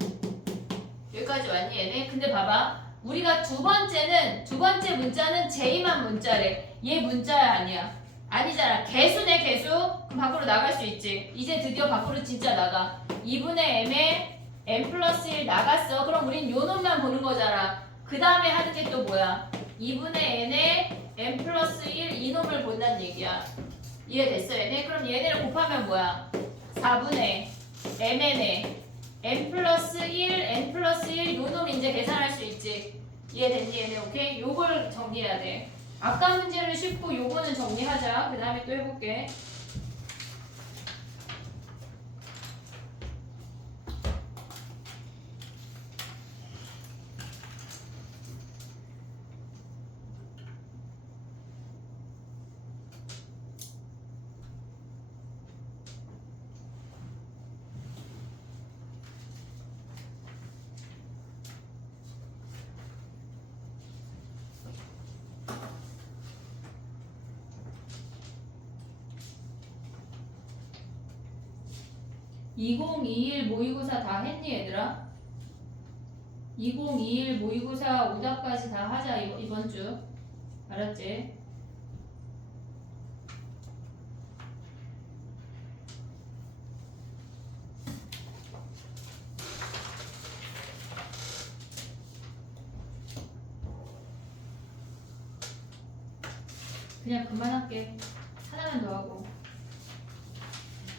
여기까지 왔니 얘네? 근데 봐봐. 우리가 두 번째 문자는 J만 문자래. 얘 문자야 아니야? 아니잖아. 개수네 개수. 그럼 밖으로 나갈 수 있지. 이제 드디어 밖으로 진짜 나가. 2분의 M의 N 플러스 1 나갔어. 그럼 우린 요 놈만 보는 거잖아. 그 다음에 하는 게 또 뭐야? 2분의 N의 n 플러스 1 이놈을 본다는 얘기야. 이해됐어 얘네? 그럼 얘네를 곱하면 뭐야? 4분의 mn에 n 플러스 1 n 플러스 1 요놈 이제 계산할 수 있지. 이해됐니 얘네? 오케이? 요걸 정리해야 돼. 아까 문제는 쉽고 요거는 정리하자. 그 다음에 또 해볼게. (2021) 모의고사 다 했니 얘들아? 2021 모의고사 오답까지 다 하자 이번 주. 알았지? 그냥 그만할게. 하나만 더 하고.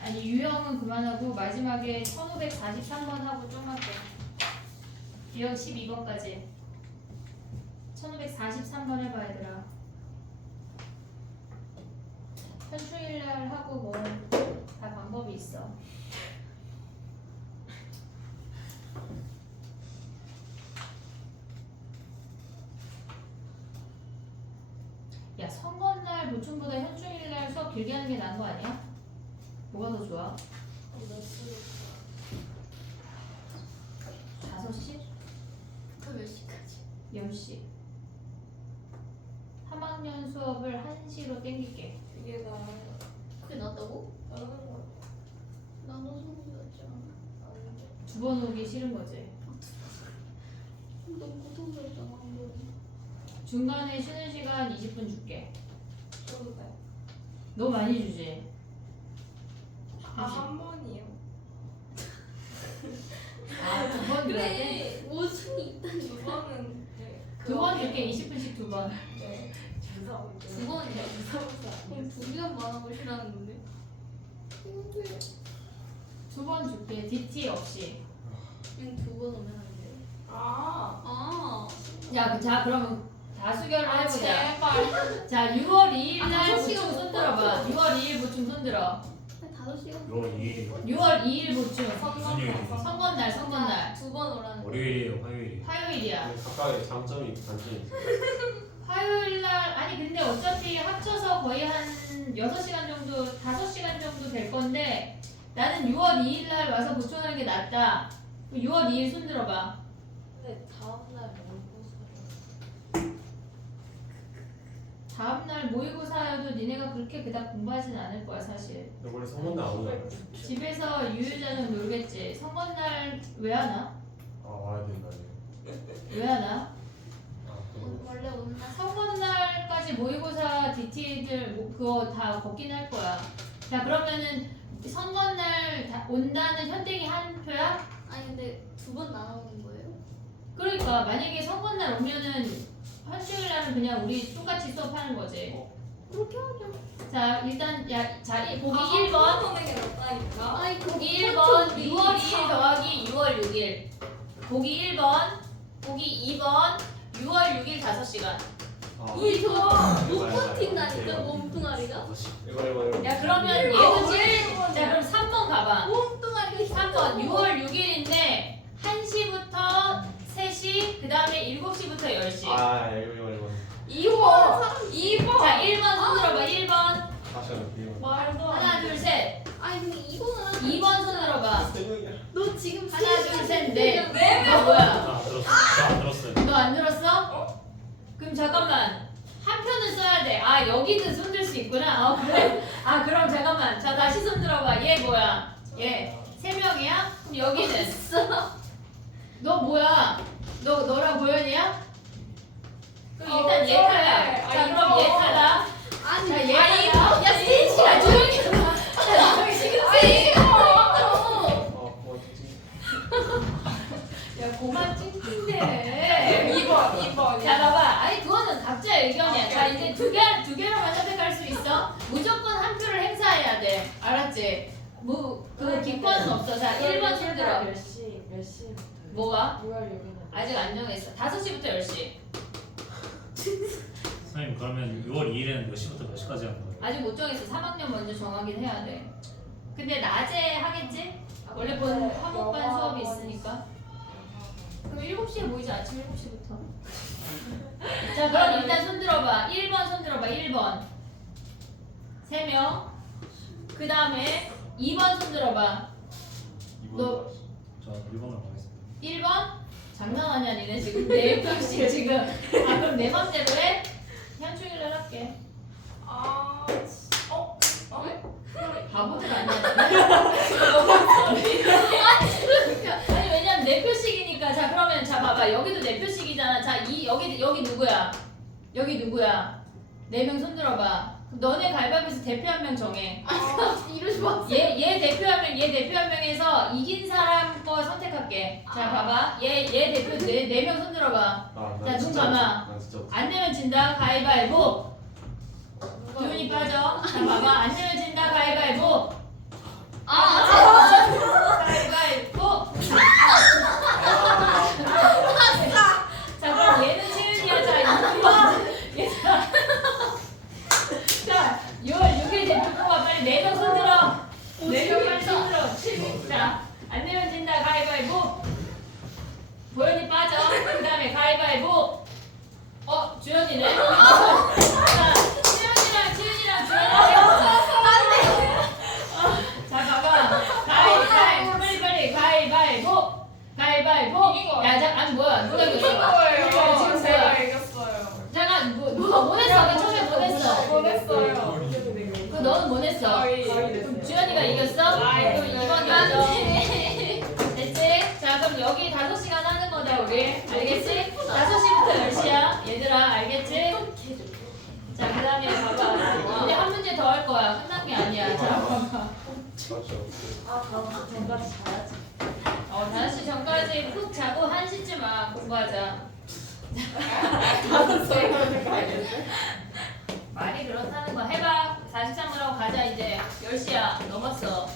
아니 유형은 그만하고 마지막에 1543번 하고 좀 할게. 유형 12번까지 1543번 해봐 얘들아. 현충일날 하고 뭐 다 방법이 있어. 야 선거날 보충보다 현충일날 수업 길게 하는 게 나은 거 아니야? 뭐가 더 좋아? 5시? 그몇 시까지? 10시. 3학년 수업을 1시로 땡길게. 그게 나 그게 낫다고? 다른 거 나눠서 먹었지 않아? 두 번 오기 싫은 거지. 너무 고통스럽잖아 한 번. 중간에 쉬는 시간 20분 줄게. 저도 돼. 너 많이 주지? 한 번이요. 아, 두 번 줘야 돼? 그래 모순이 있다니. 두 번은 네. 두 번 줄게. 20분씩 두 번. 네. 주사위. 두 번이야. 그럼 2시간만 하고 쉬라는 건데? 두 번 줄게. DT 없이. 그냥 2번 오면 안 돼. 아. 야, 자, 그럼 다수결을 해보자. 제발. 자, 6월 2일 아, 날 5시간 보충 손 들어봐. 6월 2일 보충 손 들어. 5시간? 6월 2일 6월 2일 보충. 무슨 요일이지? 선거날, 선거날. 2번 오라는 거. 월요일이에요 화요일이에요 화요일이야. 각각의 장점이 단점이 있어요. 화요일 날, 아니, 근데 어차피 합쳐서 거의 한 6시간 정도, 5시간 정도 될 건데, 나는 6월 2일 날 와서 보충하는 게 낫다. 6월 2일 손 들어봐. 근데 다음날 다음날 모의고사여도 니네가 그렇게 그닥 공부하진 않을 거야, 사실. 근데 원래 선거는 안 오잖아요. 집에서 유유자는 모르겠지. 선거날 왜 하나? 아 와야 된다니. 왜 하나? 아 그럼. 원래 오는 날 선거날까지 모의고사 DT들 그거 다 걷긴 할 거야. 자, 그러면은 선거날 온다는 현댕이 한 표야? 아니 근데 2번 나눠오는 거예요? 그러니까 만약에 선거날 오면은 화요일 날은 그냥 우리 똑같이 수업하는 거지. 그렇게 하죠. 자, 일단 자, 보기 아, 1번. 보는 게 낫다니까. 아니 보기 1번 6월 2일 더하기 6월 6일. 보기 1번. 보기 2번 6월 6일 5시간. 아. 우리 저못 이거 버틴다니까 몸뚱아리가? 이거. 야, 그러면 얘도 제일. 자, 그럼 3번 가봐. 몸뚱아리가 3번 6월 6일인데 1시부터 3시, 그 다음에 7시부터 10시. 아 이거. 2번 자, 1번 손 들어봐. 1번. 다시 하는 비용. 말도 안 하나, 둘, 셋. 아니 근데 2번을 하면 2번 손 들어봐. 세 명이야. 너 지금 하나, 둘, 셋, 넷. 네. 너 뭐야? 안 들었어요 저안 들었어요 너 안 들었어? 그럼 잠깐만. 한 편을 써야 돼. 아, 여기는 손 들 수 있구나. 그래. 아, 그럼 잠깐만. 자, 다시 손 들어봐. 얘 뭐야? 얘 3명이야? 그럼 여기는 너 뭐야? 너랑 보현이야? 그럼 일단 얘 탈락. 자, 그럼 얘 탈락. 아니 자, 얘 탈락. 야 셋이야 야, 조용히 해. 자, 조용히 지금 야, 고만 찡찡대. 2번. 자, 봐봐. 아니, 그거는 각자의 의견이야. 자, 이제 두 개로만 선택할 수 있어. 무조건 한 표를 행사해야 돼. 알았지? 그 기권은 없어. 자, 1번 손 들어. 몇 시부터? 뭐가? 6월 6일. 아직 안 정했어. 5시부터 10시. 선생님 그러면 6월 2일에는 몇 시부터 몇 시까지 하는 거예요? 아직 못 정했어. 3학년 먼저 정하긴 해야 돼. 근데 낮에 하겠지? 원래 본 화목반 수업이 있으니까. 그럼 7시에 모이지. 아침 7시부터. 자, 그럼 일단 손 들어봐. 1번 손 들어봐. 1번. 3명. 그 다음에 2번 손 들어봐. 너 저 1번으로 가겠습니다 1번? 장난하냐 니네 지금? 내 표시 지금. 아, 그럼 내 맘대로 해? 현충일을 할게. 바보들 아니야. 아니, 왜냐면 내 표식이니까. 자, 그러면 자, 봐봐. 여기도 내 표식이잖아. 자, 여기 누구야? 여기 누구야? 4명 손 들어봐. 그럼 너네 가위바위보에서 대표 한 명 정해. 이러지 마. 얘 대표 한 명, 얘 대표 한 명에서 이긴 사람 거 선택할게. 자, 봐봐. 얘 대표 4명 손 들어봐. 자, 눈 감아. 난 진짜. 안 내면 진다. 가위바위보. 기운이 빠져. 자, 봐봐. 안 내면 진다. 가위바위보. 가위바위보. 자, 그럼 얘는 채윤이야. 자, 6번. 얘들아. 자, 6월 6일 대표 뽑아. 빨리 4명 손 들어. 4명 빨리 손 들어. 자, 안 내면 진다. 가위바위보. 보현이 빠져. 그 다음에 가위바위보. 주연이네. 자, 치윤이랑 주연이. 자, 봐봐. 빨리 가위바위보. 가위바위보. 너는 뭐 냈어? 가위. 주연이가 이겼어? 그럼 2번 이겼죠? 됐지? 자 그럼 여기 5시간 하는 거다 우리 알겠지? 5시부터 10시야 얘들아 알겠지? 자 그 다음에 봐봐 이제 한 문제 더 할 거야 끝난 게 아니야 자 봐봐 그렇죠. 아 다음 주 전까지 자야지. 5시 전까지 푹 자고 1시쯤 와 공부하자 말이 그렇다는 거 해봐 43으로 가자 이제 10시야 넘었어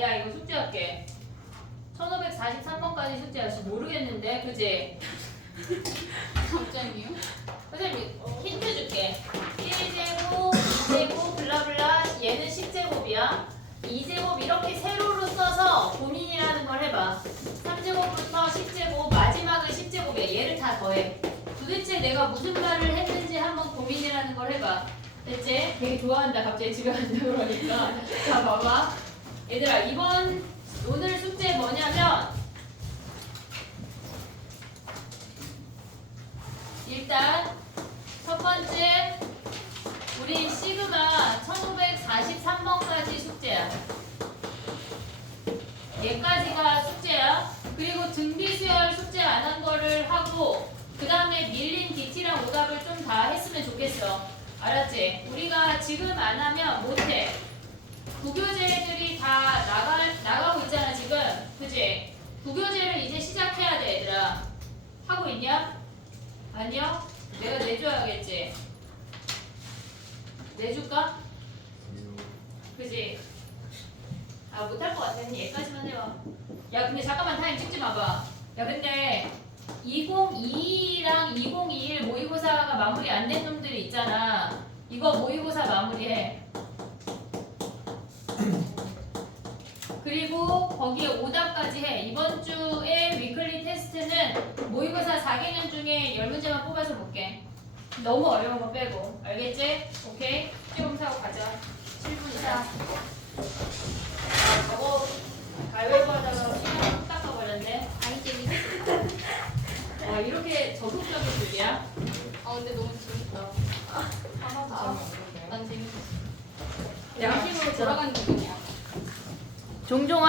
야 이거 숙제할게 1543번까지 숙제할지 모르겠는데 그지? 갑자기요? 선생님 힌트 줄게 1제곱 2제곱 블라블라 얘는 10제곱이야 2제곱 이렇게 세로로 써서 고민이라는 걸 해봐 3제곱부터 10제곱 마지막은 10제곱이야 얘를 다 더해 도대체 내가 무슨 말을 했는지 한번 고민이라는 걸 해봐 됐지? 되게 좋아한다 갑자기 집에 간다 그러니까 자 봐봐 얘들아 이번 오늘 숙제 뭐냐면 일단 첫 번째 우리 시그마 1543번까지 숙제야 얘까지가 숙제야 그리고 등비수열 숙제 안 한 거를 하고 그 다음에 밀린 DT랑 오답을 좀 다 했으면 좋겠어 알았지? 우리가 지금 안 하면 못해 구교재들이 다 나가고 있잖아 지금 그지? 구교재를 이제 시작해야 돼 얘들아 하고 있냐? 아니요? 내가 내줘야겠지 내줄까? 그지? 아 못할 것 같으니 얘까지만 해봐 야 근데 잠깐만 타임 찍지 마봐 야 근데 2022랑 2021 모의고사가 마무리 안 된 놈들이 있잖아 이거 모의고사 마무리해 그리고 거기에 오답까지 해 이번 주에 위클리 테스트는 모의고사 4개년 중에 10문제만 뽑아서 볼게 너무 어려운 거 빼고 알겠지? 오케이? 좀 사고 가자 7분 이상 저거 가위바위보 하다가 시간 뚝 닦아버렸네 아이 재밌어. 와 이렇게 적극적인 줄이야? 아 근데 너무 재밌다. 하나도 난 재밌었어. 양심으로 돌아가는 기분이야. 종종